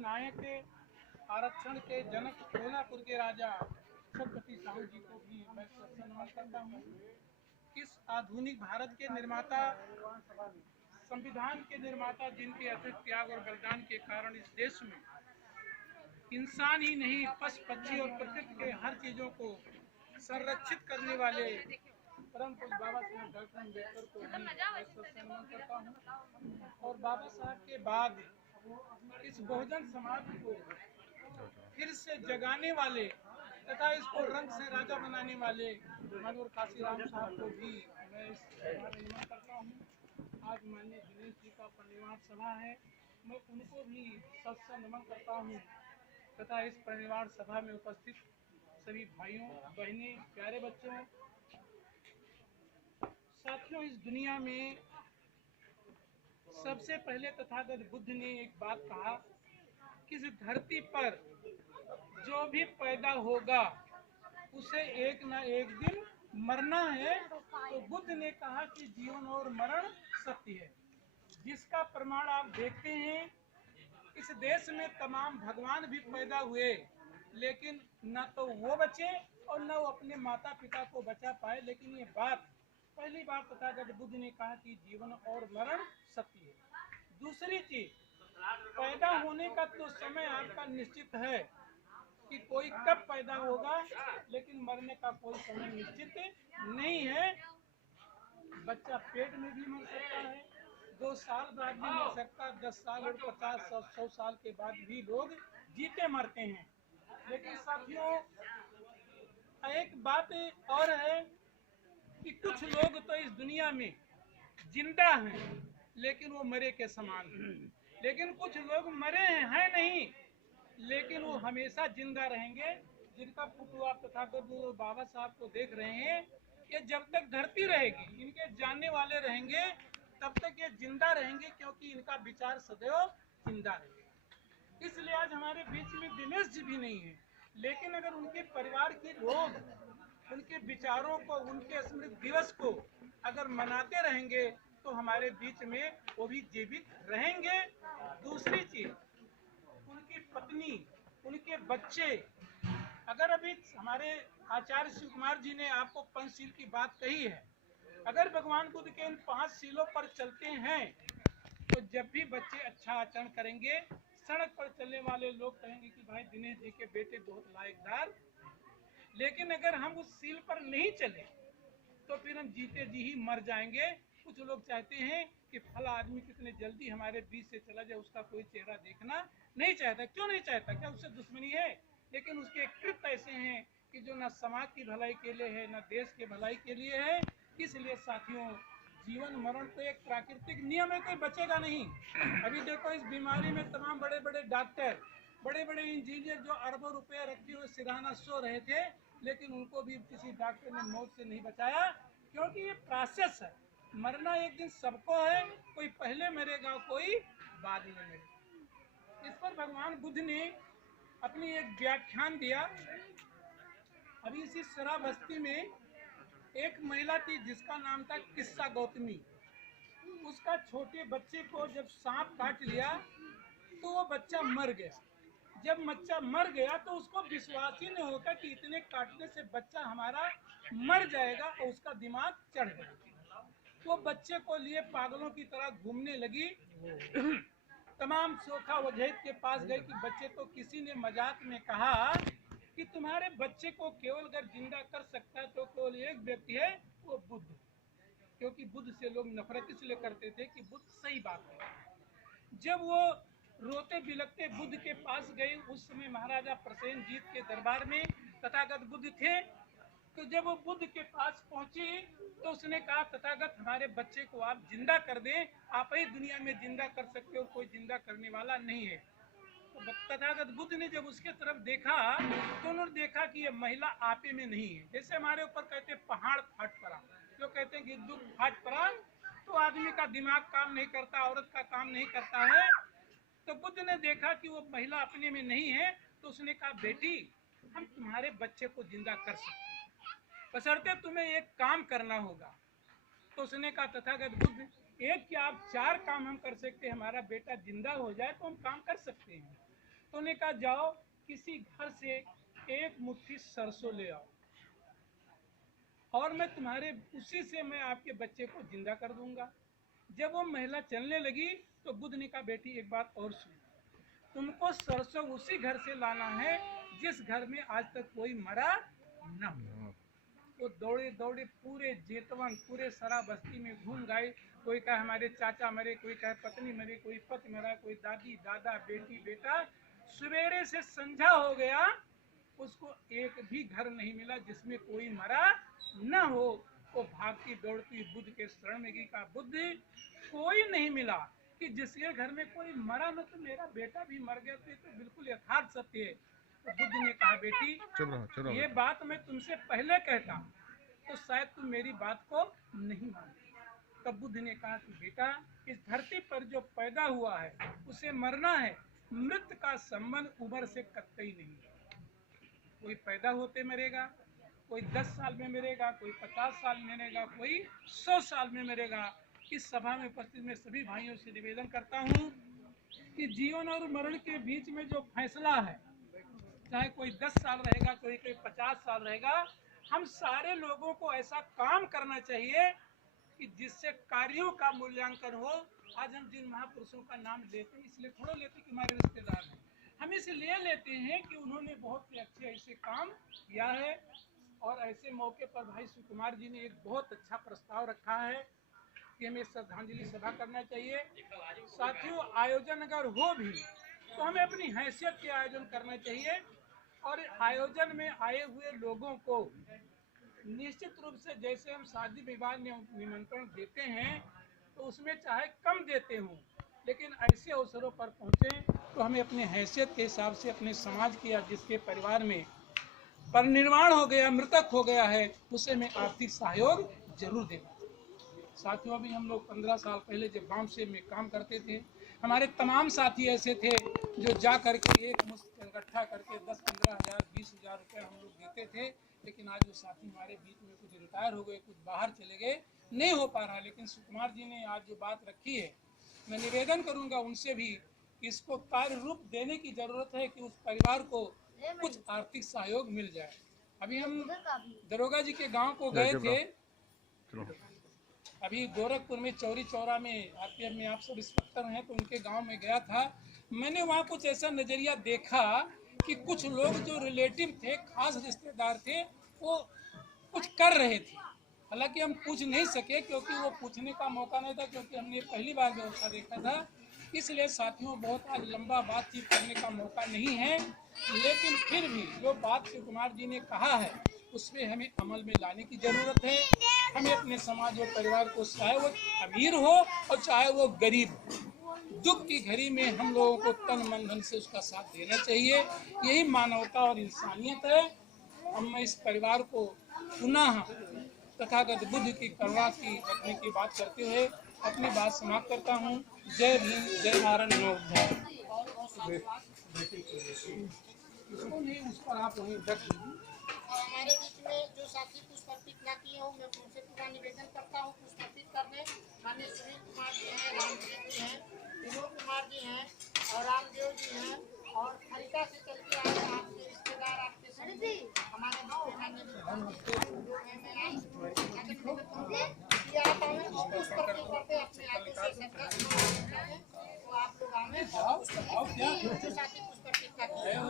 नायक आरक्षण के जनक कोल्हापुर के राजा छत्रपति साहू जी को भी मैं नमन करता हूँ। इस आधुनिक भारत के निर्माता, संविधान के निर्माता, जिनके अथक त्याग और बलिदान के कारण इस देश में इंसान ही नहीं पशु पक्षी और प्रकृति के हर चीजों को संरक्षित करने वाले परम पूज्य बाबा साहब डॉक्टर अम्बेडकर को मैं सम्मान करता हूँ। और बाबा साहब के बाद इस बहुजन समाज को फिर से जगाने वाले तथा इसको रंग से राजा बनाने वाले मनोहर काशीराम साहब को भी मैं इस नमन करता हूँ। आज माननीय दिनेश जी का परिनिर्वाण सभा है, मैं उनको भी सत्संग नमन करता हूँ तथा इस परिनिर्वाण सभा में उपस्थित सभी भाइयों बहनें, प्यारे बच्चों, साथियों, इस दुनिया में सबसे पहले तथागत बुद्ध ने एक बात कहा कि इस धरती पर जो भी पैदा होगा उसे एक न एक दिन मरना है। तो बुद्ध ने कहा कि जीवन और मरण सत्य है, जिसका प्रमाण आप देखते हैं। इस देश में तमाम भगवान भी पैदा हुए, लेकिन न तो वो बचे और न वो अपने माता पिता को बचा पाए। लेकिन ये बात पहली बार तथागत बुद्ध ने कहा कि जीवन और मरण सत्य है। दूसरी चीज, पैदा होने का तो समय आपका निश्चित है कि कोई कब पैदा होगा, लेकिन मरने का कोई समय निश्चित नहीं है। बच्चा पेट में भी मर सकता है, 2 साल बाद भी मर सकता है, 10 साल और 50 100 साल के बाद भी लोग जीते मरते हैं। लेकिन साथियों, एक बात और है कि कुछ लोग तो इस दुनिया में जिंदा हैं लेकिन वो मरे के समान हैं, लेकिन कुछ लोग मरे हैं नहीं, लेकिन वो हमेशा जिंदा रहेंगे। जिनका फोटो आप तथागत बाबा साहब को देख रहे हैं, ये जब तक धरती रहेगी, इनके जानने वाले रहेंगे, तब तक ये जिंदा रहेंगे, क्योंकि इनका विचार सदैव जिंदा रहेगा। इसलिए आज हमारे बीच में दिनेश जी भी नहीं है, लेकिन अगर उनके परिवार के लोग उनके विचारों को, उनके स्मृति दिवस को अगर मनाते रहेंगे तो हमारे बीच में वो भी जीवित रहेंगे। दूसरी चीज, उनकी पत्नी, उनके बच्चे, अगर अभी हमारे आचार्य शिव कुमार जी ने आपको पंचशील की बात कही है, अगर भगवान बुद्ध के इन 5 शीलों पर चलते हैं तो जब भी बच्चे अच्छा आचरण करेंगे, सड़क पर चलने वाले लोग कहेंगे कि भाई दिनेश जी के बेटे बहुत लायकदार। लेकिन अगर हम उस सील पर नहीं चले तो फिर हम जीते जी ही मर जाएंगे। कुछ लोग चाहते हैं कि फला आदमी कितने जल्दी हमारे बीच से चला जाए, उसका कोई चेहरा देखना नहीं चाहता। क्यों नहीं चाहता? क्या उससे दुश्मनी है? लेकिन उसके कृत्य ऐसे हैं कि जो न समाज की भलाई के लिए है, न देश के भलाई के लिए है। इसलिए साथियों, जीवन मरण तो एक प्राकृतिक नियम है, कोई बचेगा नहीं। अभी देखो, इस बीमारी में तमाम बड़े बड़े डॉक्टर, बड़े बड़े इंजीनियर जो अरबों रुपए रखे हुए सिरहाना सो रहे थे, लेकिन उनको भी किसी डॉक्टर ने मौत से नहीं बचाया, क्योंकि ये प्रोसेस है। मरना एक दिन सबको है, कोई पहले मरेगा, कोई बाद में मरेगा। इस पर भगवान बुद्ध ने अपनी एक व्याख्यान दिया। अभी इसी श्रावस्ती में एक महिला थी जिसका नाम था किस्सा गौतमी। उसका छोटे बच्चे को जब सांप काट लिया तो वो बच्चा मर गया। जब बच्चा मर गया तो उसको विश्वास ही नहीं होगा कि इतने काटने से बच्चा हमारा मर जाएगा, और उसका दिमाग चढ़ गया। वो बच्चे को लिए पागलों की तरह घूमने लगी। तमाम सोखा वजह के पास गए कि बच्चे को किसी ने मजाक में कहा कि तुम्हारे बच्चे को केवल अगर जिंदा कर सकता है तो केवल एक व्यक्ति है, वो बुद्ध। क्योंकि बुद्ध से लोग नफरत इसलिए करते थे कि बुद्ध सही बात है। जब वो रोते बिलखते बुद्ध के पास गए, उस समय महाराजा प्रसेनजीत के दरबार में तथागत बुद्ध थे। तो जब वो बुद्ध के पास पहुंची तो उसने कहा, तथागत हमारे बच्चे को आप जिंदा कर दें, आप ही दुनिया में जिंदा कर सकते हो, कोई जिंदा करने वाला नहीं है। तो तथागत बुद्ध ने जब उसके तरफ देखा तो उन्होंने देखा कि ये महिला आपे में नहीं है। जैसे हमारे ऊपर कहते हैं पहाड़ फाट पड़ा, जो कहते हैं कि दुख फाट पड़ा, तो आदमी का दिमाग काम नहीं करता, औरत का काम नहीं करता है। तो बुद्ध ने देखा कि वो महिला अपने में नहीं है, तो उसने कहा, बेटी हम तुम्हारे बच्चे को जिंदा कर सकते हैं, बशर्ते तुम्हें एक काम करना होगा। तो उसने कहा, तथागत बुद्ध, एक क्या आप 4 काम हम कर सकते हैं, हमारा बेटा जिंदा हो जाए तो हम काम कर सकते हैं। तो उन्होंने कहा जाओ किसी घर से एक मुट्ठी सरसों ले आओ और मैं तुम्हारे उसी से मैं आपके बच्चे को जिंदा कर दूंगा। जब वो महिला चलने लगी तो बुद्ध ने कहा बेटी एक बात और सुन, तुमको सरसों उसी घर से लाना है जिस घर में आज तक कोई मरा न हो। वो दौड़े दौड़े पूरे जेतवन पूरे सरा बस्ती में घूम गए। कोई कहे हमारे चाचा मरे, कोई कहे पत्नी मरे, कोई पति मरा, कोई दादी दादा बेटी बेटा। सवेरे से संध्या हो गया, उसको एक भी घर नहीं मिला जिसमें कोई मरा न हो। वो भागती दौड़ती बुद्ध के शरण में गई, कहा बुद्ध कोई नहीं मिला कि जिसके घर में कोई मरा न, तो मेरा बेटा भी मर गया, तो बिल्कुल यथार्थ सत्य है। तो बुद्ध ने कहा बेटी ये बात मैं तुमसे पहले कहता तो शायद तुम मेरी बात को नहीं मानती। तब बुद्ध ने कहा कि बेटा इस धरती पर जो पैदा हुआ है उसे मरना है, मृत्यु का संबंध उम्र से कतई नहीं है। कोई पैदा होते मरेगा, कोई 10 साल में मरेगा, कोई 50 साल में मरेगा, कोई 100 साल में मरेगा। इस सभा में उपस्थित मैं सभी भाइयों से निवेदन करता हूँ कि जीवन और मरण के बीच में जो फैसला है, चाहे कोई 10 साल रहेगा, कोई 50 साल रहेगा, हम सारे लोगों को ऐसा काम करना चाहिए कि जिससे कार्यों का मूल्यांकन हो। आज हम जिन महापुरुषों का नाम लेते हैं इसलिए थोड़ा लेते कि हमारे रिश्तेदार हैं, हम इसलिए लेते हैं कि उन्होंने बहुत से अच्छे ऐसे काम किया है। और ऐसे मौके पर भाई सुकुमार जी ने एक बहुत अच्छा प्रस्ताव रखा है कि हमें श्रद्धांजलि सभा करना चाहिए। साथियों आयोजन अगर हो भी तो हमें अपनी हैसियत के आयोजन करना चाहिए और आयोजन में आए हुए लोगों को निश्चित रूप से जैसे हम शादी विवाह निमंत्रण देते हैं तो उसमें चाहे कम देते हों, लेकिन ऐसे अवसरों पर पहुँचे तो हमें अपनी हैसियत के हिसाब से अपने समाज के या जिसके परिवार में परिनिर्वाण हो गया, मृतक हो गया है, उसे में आर्थिक सहयोग जरूर देना। साथियों अभी हम लोग 15 साल पहले जब गांव से में काम करते थे, हमारे तमाम साथी ऐसे थे जो जा करके एक मुश्त इकट्ठा करके 10-15 हज़ार 20 हज़ार रुपये हम लोग देते थे। लेकिन आज वो साथी हमारे बीच में कुछ रिटायर हो गए, कुछ बाहर चले गए, नहीं हो पा रहा। लेकिन सुकुमार जी ने आज जो बात रखी है, मैं निवेदन करूंगा उनसे भी इसको कार्य रूप देने की जरूरत है कि उस परिवार को कुछ आर्थिक सहयोग मिल जाए। अभी हम दरोगा जी के गांव को गए थे, अभी गोरखपुर में चौरी चौरा में आरपीएफ में आप सब इंस्पेक्टर हैं तो उनके गांव में गया था। मैंने वहां कुछ ऐसा नजरिया देखा कि कुछ लोग जो रिलेटिव थे, खास रिश्तेदार थे, वो कुछ कर रहे थे। हालांकि हम पूछ नहीं सके क्योंकि वो पूछने का मौका नहीं था, क्योंकि हमने पहली बार व्यवस्था देखा था। इसलिए साथियों बहुत आज लंबा बातचीत करने का मौका नहीं है, लेकिन फिर भी जो बात सुकुमार जी ने कहा है उसमें हमें अमल में लाने की जरूरत है। हमें अपने समाज और परिवार को, चाहे वो अमीर हो और चाहे वो गरीब, दुख की घड़ी में हम लोगों को तन मन धन से उसका साथ देना चाहिए। यही मानवता और इंसानियत है। हम इस परिवार को पुनः तथागत बुद्ध की करुणा की रखने की बात करते हुए अपनी बात समाप्त करता हूँ। जय भीम, जय भारत, नमो बुद्धाय। उस पर आप वहीं रख दीजिए। हमारे बीच में जो साथी पुष्प अर्पित न किए हो, मैं उनसे पूरा निवेदन करता हूँ पुष्प अर्पित करने। माननीय सुनील कुमार जी हैं, रामदेव जी हैं, विनोद कुमार जी हैं और रामदेव जी हैं और हल्का से चल के आए आपके रिश्तेदार, आपके सभी हमारे आप हमें पुष्प अर्पित करते अपने आगे से तो आप लोग हमें जो साथी पुष्प अर्पित करते हैं।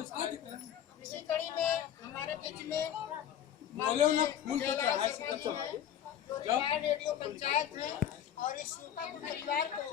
इसी कड़ी में हमारे बीच में जो रेडियो पंचायत है और इस परिवार को